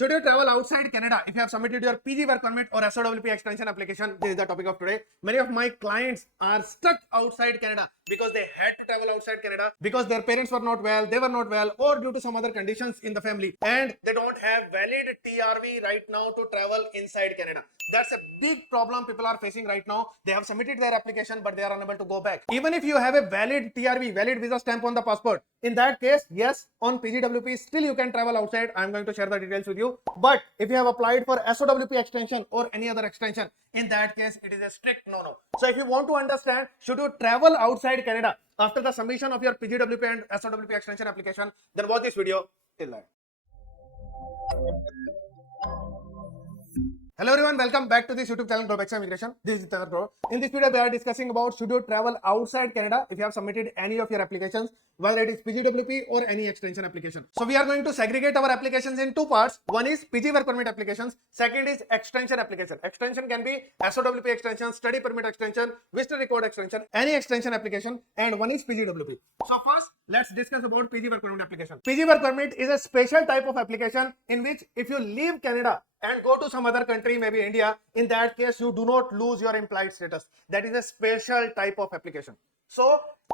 Should you travel outside Canada if you have submitted your PG work permit or SOWP extension application? This is the topic of today. Many of my clients are stuck outside Canada because they had to travel outside Canada because their parents were not well, they were not well, or due to some other conditions in the family, and they don't have valid TRV right now to travel inside Canada. That's a big problem people are facing right now. They have submitted their application, but they are unable to go back. Even if you have a valid TRV, valid visa stamp on the passport, in that case, yes, on PGWP, still you can travel outside. I'm going to share the details with you. But if you have applied for SOWP extension or any other extension, in that case, it is a strict no-no. So if you want to understand, should you travel outside Canada after the submission of your PGWP and SOWP extension application, then watch this video till then. Hello everyone, welcome back to this YouTube channel Global Immigration. This is Tanner Bro. In this video, we are discussing about should you travel outside Canada if you have submitted any of your applications, whether it is PGWP or any extension application. So we are going to segregate our applications in two parts. One is PG work permit applications. Second is extension application. Extension can be SOWP extension, study permit extension, visitor record extension, any extension application, and one is PGWP. So first, let's discuss about PG work permit application. PG work permit is a special type of application in which if you leave Canada and go to some other country, maybe India, in that case, you do not lose your implied status. That is a special type of application. So,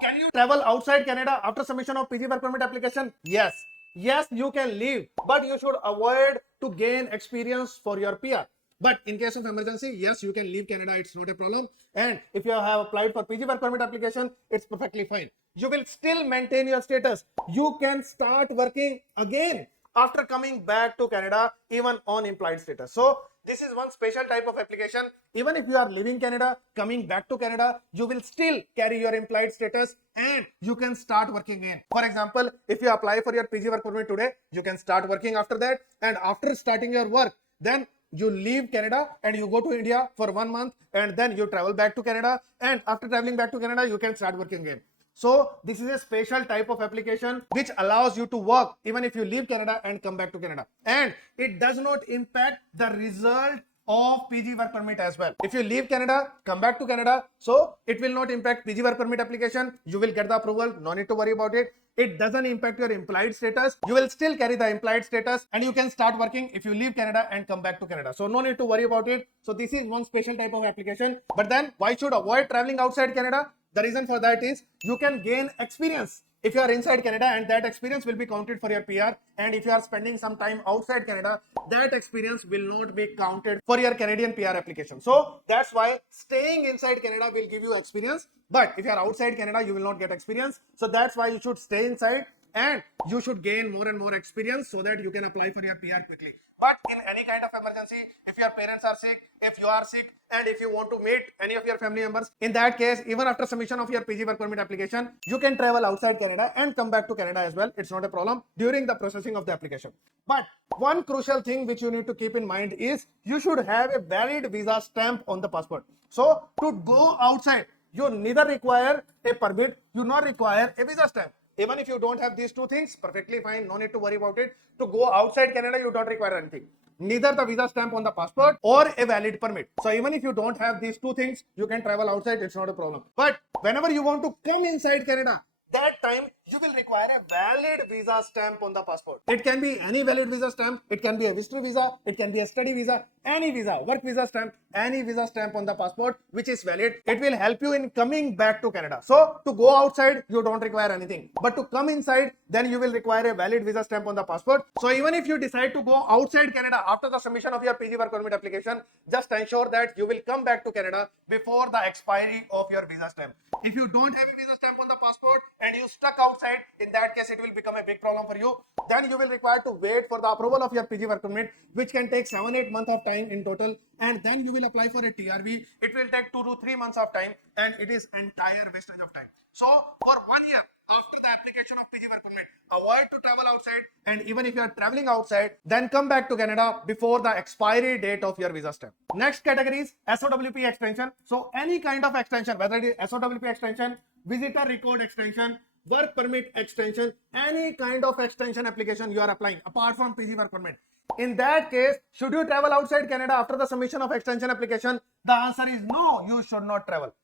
can you travel outside Canada after submission of PG work permit application? Yes. Yes, you can leave, but you should avoid to gain experience for your PR. But in case of emergency, yes, you can leave Canada. It's not a problem. And if you have applied for PG work permit application, it's perfectly fine. You will still maintain your status. You can start working again after coming back to Canada, even on implied status. So this is one special type of application. Even if you are leaving Canada, coming back to Canada, you will still carry your implied status and you can start working again. For example, if you apply for your PG work permit today, you can start working after that. And after starting your work, then you leave Canada and you go to India for 1 month and then you travel back to Canada. And after traveling back to Canada, you can start working again. So this is a special type of application which allows you to work even if you leave Canada and come back to Canada. And it does not impact the result of PG work permit as well. If you leave Canada, come back to Canada, so it will not impact PG work permit application. You will get the approval, no need to worry about it. It doesn't impact your implied status. You will still carry the implied status and you can start working if you leave Canada and come back to Canada. So no need to worry about it. So this is one special type of application. But then why should avoid traveling outside Canada? The reason for that is you can gain experience if you are inside Canada, and that experience will be counted for your PR. And if you are spending some time outside Canada, that experience will not be counted for your Canadian PR application. So that's why staying inside Canada will give you experience. But if you are outside Canada, you will not get experience. So that's why you should stay inside and you should gain more and more experience so that you can apply for your PR quickly. But in any kind of emergency, if your parents are sick, if you are sick, and if you want to meet any of your family members, in that case, even after submission of your PG work permit application, you can travel outside Canada and come back to Canada as well. It's not a problem during the processing of the application. But one crucial thing which you need to keep in mind is you should have a valid visa stamp on the passport. So to go outside, you neither require a permit, you nor require a visa stamp. Even if you don't have these two things, perfectly fine, no need to worry about it. To go outside Canada, you don't require anything. Neither the visa stamp on the passport or a valid permit. So even if you don't have these two things, you can travel outside, it's not a problem. But whenever you want to come inside Canada, that time you will require a valid visa stamp on the passport. It can be any valid visa stamp, it can be a visitor visa, it can be a study visa, any visa, work visa stamp, any visa stamp on the passport which is valid. It will help you in coming back to Canada. So to go outside, you don't require anything. But to come inside, then you will require a valid visa stamp on the passport. So even if you decide to go outside Canada after the submission of your PG work permit application, just ensure that you will come back to Canada before the expiry of your visa stamp. If you don't have a visa stamp on the passport and you stuck outside, in that case it will become a big problem for you. Then you will require to wait for the approval of your PG work permit, which can take 7-8 months of time in total, and then you will apply for a TRV. It will take 2 to 3 months of time, and it is entire wastage of time. So for 1 year after the application of PG work permit, avoid to travel outside, and even if you are traveling outside, then come back to Canada before the expiry date of your visa stamp. Next category is SOWP extension. So any kind of extension, whether it is SOWP extension, visitor record extension, work permit extension, any kind of extension application you are applying apart from PG work permit. In that case, should you travel outside Canada after the submission of extension application? The answer is no, you should not travel.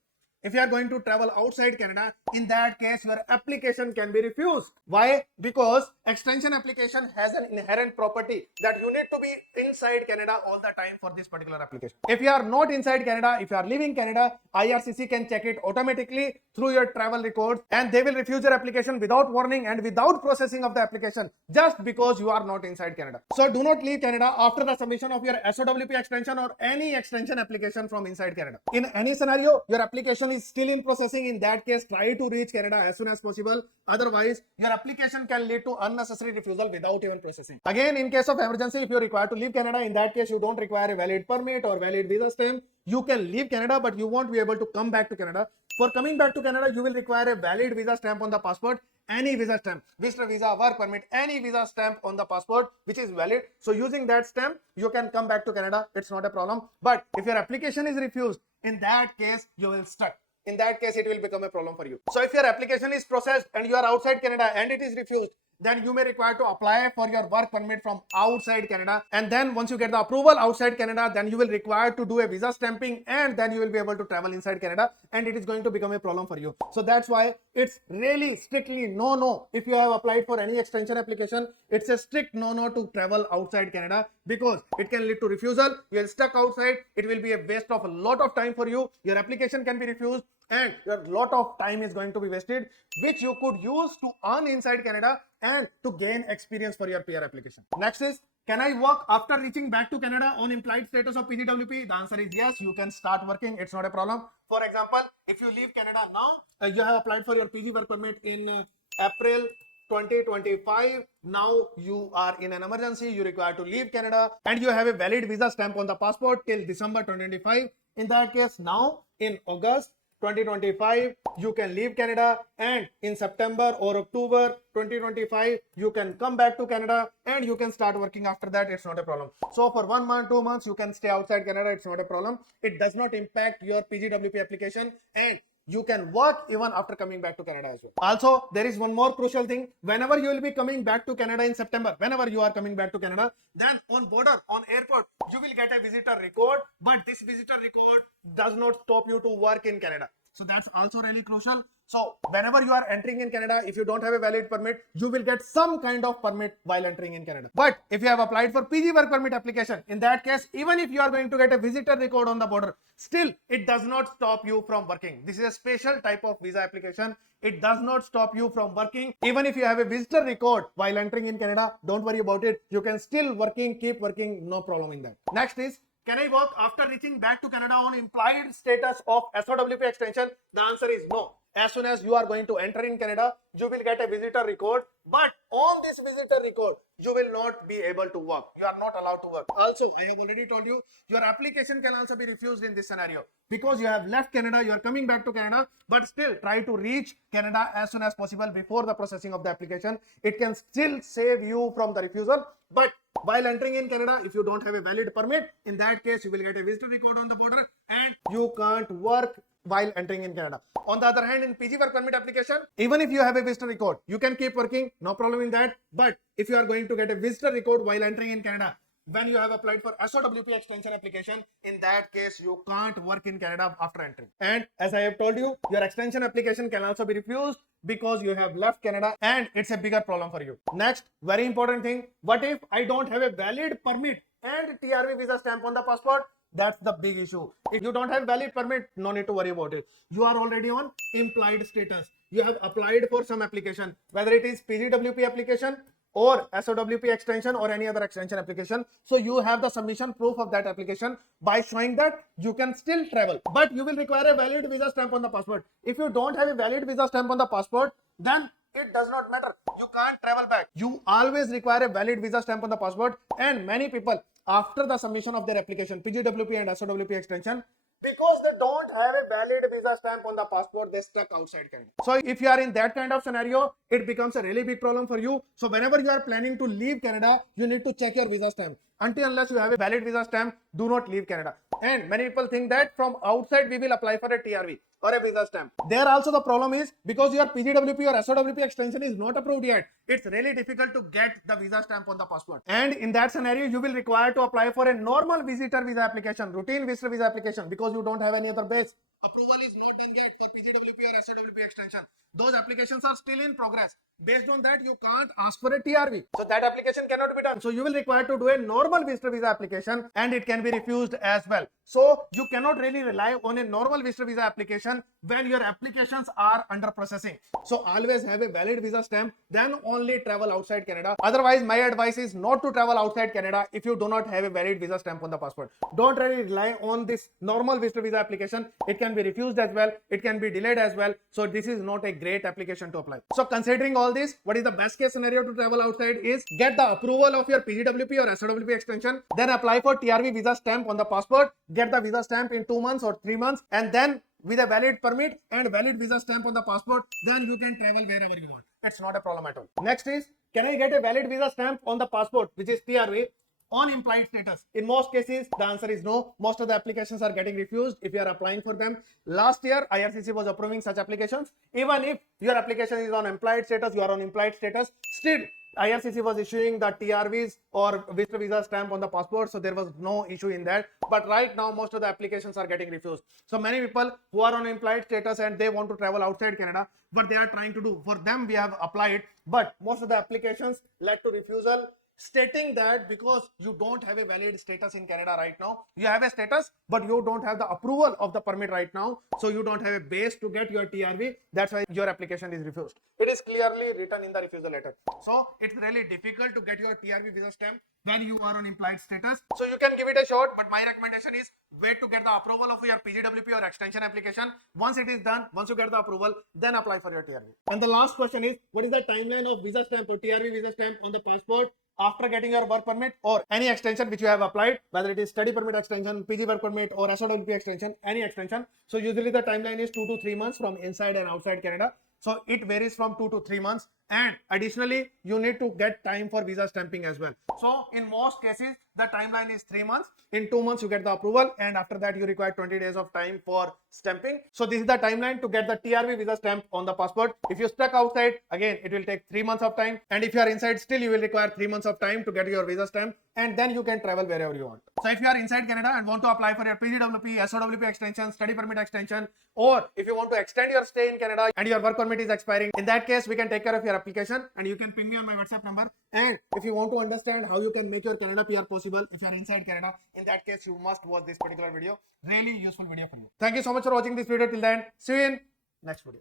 If you are going to travel outside Canada, in that case, your application can be refused. Why? Because extension application has an inherent property that you need to be inside Canada all the time for this particular application. If you are not inside Canada, if you are leaving Canada, IRCC can check it automatically through your travel records, and they will refuse your application without warning and without processing of the application just because you are not inside Canada. So do not leave Canada after the submission of your SOWP extension or any extension application from inside Canada. In any scenario, your application is still in processing. In that case, try to reach Canada as soon as possible. Otherwise, your application can lead to unnecessary refusal without even processing. Again, in case of emergency, if you are required to leave Canada, in that case, you don't require a valid permit or valid visa stamp. You can leave Canada, but you won't be able to come back to Canada. For coming back to Canada, you will require a valid visa stamp on the passport. Any visa stamp, visitor visa, work permit, any visa stamp on the passport which is valid. So using that stamp, you can come back to Canada. It's not a problem. But if your application is refused, in that case, you will stuck. In that case, it will become a problem for you. So if your application is processed and you are outside Canada and it is refused, then you may require to apply for your work permit from outside Canada. And then once you get the approval outside Canada, then you will require to do a visa stamping, and then you will be able to travel inside Canada, and it is going to become a problem for you. So that's why it's really strictly no. If you have applied for any extension application, it's a strict no to travel outside Canada, because it can lead to refusal. You are stuck outside. It will be a waste of a lot of time for you. Your application can be refused, and your lot of time is going to be wasted, which you could use to earn inside Canada and to gain experience for your PR application. Next is, can I work after reaching back to Canada on implied status of PGWP? The answer is yes, you can start working. It's not a problem. For example, if you leave Canada now, you have applied for your PG work permit in April 2025. Now you are in an emergency, you require to leave Canada, and you have a valid visa stamp on the passport till December 2025. In that case, now in August 2025, you can leave Canada, and in September or October 2025, you can come back to Canada and you can start working after that. It's not a problem. So for 1 month, 2 months, you can stay outside Canada. It's not a problem. It does not impact your PGWP application, and you can work even after coming back to Canada as well. Also, there is one more crucial thing. Whenever you will be coming back to Canada in September, whenever you are coming back to Canada, then on border, on airport, you will get a visitor record, but this visitor record does not stop you to work in Canada. So that's also really crucial. So whenever you are entering in Canada, if you don't have a valid permit, you will get some kind of permit while entering in Canada. But if you have applied for PG work permit application, in that case, even if you are going to get a visitor record on the border, still it does not stop you from working. This is a special type of visa application. It does not stop you from working. Even if you have a visitor record while entering in Canada, don't worry about it. You can still working, keep working, no problem in that. Next is, can I work after reaching back to Canada on implied status of SOWP extension? The answer is no. As soon as you are going to enter in Canada, you will get a visitor record, but on this visitor record, you will not be able to work. You are not allowed to work. Also, I have already told you, your application can also be refused in this scenario, because you have left Canada, you are coming back to Canada, but still try to reach Canada as soon as possible before the processing of the application. It can still save you from the refusal, but while entering in Canada, if you don't have a valid permit, in that case, you will get a visitor record on the border and you can't work while entering in Canada. On the other hand, in PG work permit application, even if you have a visitor record, you can keep working, no problem in that. But if you are going to get a visitor record while entering in Canada, when you have applied for SOWP extension application, in that case, you can't work in Canada after entering. And as I have told you, your extension application can also be refused because you have left Canada, and it's a bigger problem for you. Next, very important thing, what if I don't have a valid permit and TRV visa stamp on the passport? That's the big issue. If you don't have valid permit, no need to worry about it. You are already on implied status. You have applied for some application, whether it is PGWP application or SOWP extension or any other extension application. So you have the submission proof of that application. By showing that, you can still travel, but you will require a valid visa stamp on the passport. If you don't have a valid visa stamp on the passport, then it does not matter. You can't travel back. You always require a valid visa stamp on the passport, and many people, after the submission of their application, PGWP and SOWP extension, because they don't have a valid visa stamp on the passport, they stuck outside Canada. So if you are in that kind of scenario, it becomes a really big problem for you. So whenever you are planning to leave Canada, you need to check your visa stamp. Until unless you have a valid visa stamp, do not leave Canada. And many people think that from outside we will apply for a TRV or a visa stamp. There also the problem is, because your PGWP or SOWP extension is not approved yet, it's really difficult to get the visa stamp on the passport. And in that scenario, you will require to apply for a normal visitor visa application, routine visitor visa application, because you don't have any other base. approval is not done yet for PGWP or SOWP extension, those applications are still in progress. Based on that, you can't ask for a TRV. So that application cannot be done. So you will require to do a normal visitor visa application, and it can be refused as well. So you cannot really rely on a normal visitor visa application when your applications are under processing. So always have a valid visa stamp, then only travel outside Canada. Otherwise, my advice is not to travel outside Canada if you do not have a valid visa stamp on the passport. Don't really rely on this normal visitor visa application. It can be refused as well. It can be delayed as well. So this is not a great application to apply. So considering all this, what is the best case scenario to travel outside is get the approval of your PGWP or SOWP extension, then apply for TRV visa stamp on the passport, get the visa stamp in 2 months or 3 months, and then with a valid permit and valid visa stamp on the passport, then you can travel wherever you want. It's not a problem at all. Next is, can I get a valid visa stamp on the passport, which is TRV, on implied status? In most cases, the answer is no. Most of the applications are getting refused if you are applying for them. Last year, IRCC was approving such applications. Even if your application is on implied status, you are on implied status, still IRCC was issuing the TRVs or visitor visa stamp on the passport, so there was no issue in that. But right now, most of the applications are getting refused. So many people who are on implied status and they want to travel outside Canada, what they are trying to do, for them we have applied, but most of the applications led to refusal, stating that because you don't have a valid status in Canada right now, you have a status but you don't have the approval of the permit right now, so you don't have a base to get your TRV. That's why your application is refused. It is clearly written in the refusal letter. So it's really difficult to get your TRV visa stamp when you are on implied status. So you can give it a shot, but my recommendation is wait to get the approval of your PGWP or extension application. Once it is done, once you get the approval, then apply for your TRV. And the last question is, what is the timeline of visa stamp or TRV visa stamp on the passport after getting your work permit or any extension which you have applied, whether it is study permit extension, PG work permit, or SOWP extension, any extension? So usually the timeline is 2 to 3 months from inside and outside Canada. So it varies from 2 to 3 months, and additionally you need to get time for visa stamping as well. So in most cases the timeline is 3 months. In 2 months you get the approval, and after that you require 20 days of time for stamping. So this is the timeline to get the TRV visa stamp on the passport. If you're stuck outside, again it will take 3 months of time, and if you are inside, still you will require 3 months of time to get your visa stamp, and then you can travel wherever you want. So if you are inside Canada and want to apply for your PGWP, SOWP extension, study permit extension, or if you want to extend your stay in Canada and your work permit is expiring, in that case we can take care of your application, and you can ping me on my WhatsApp number. And if you want to understand how you can make your Canada PR possible if you are inside Canada, in that case you must watch this particular video. Really useful video for you. Thank you so much for watching this video till then. See you in next video.